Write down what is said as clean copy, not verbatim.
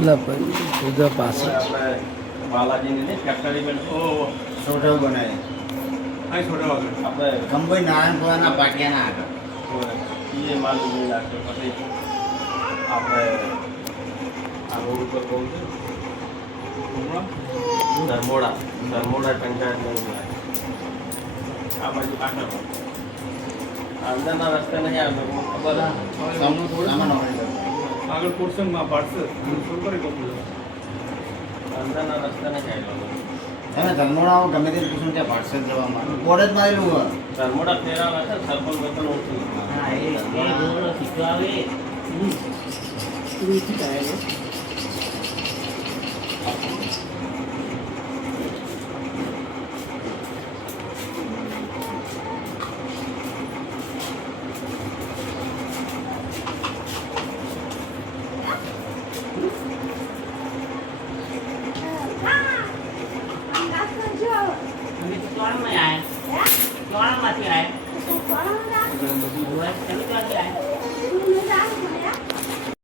પૂજા પાસે આપણે બાલાજીની ને ફેક્ટરી બને છોટો બનાવે આ છોટા વાગે આપણે કંબોઈ નારાયણપુરાના પાટિયાના આગળ એ માલ લઈ નાખ્યો પછી આપણે આ રોડ ઉપર કહું છું ધર્મોડા પંચાયત આ બાજુ કાંઠો અંદરના રસ્તે નહીં આવતો ખબર આગળ પોર્શનમાં પાડશે શું કરી કહું અંદરના રસ્તે નહીં આવ્યો તમે ધર્મોડાઓ ગમે તે પૂછું ત્યાં પાર્સલ જવામાં બોર્ડ જ મારેલું હોય ધર્મોડા ફેરવા છે સરપંચ વતન ઓછું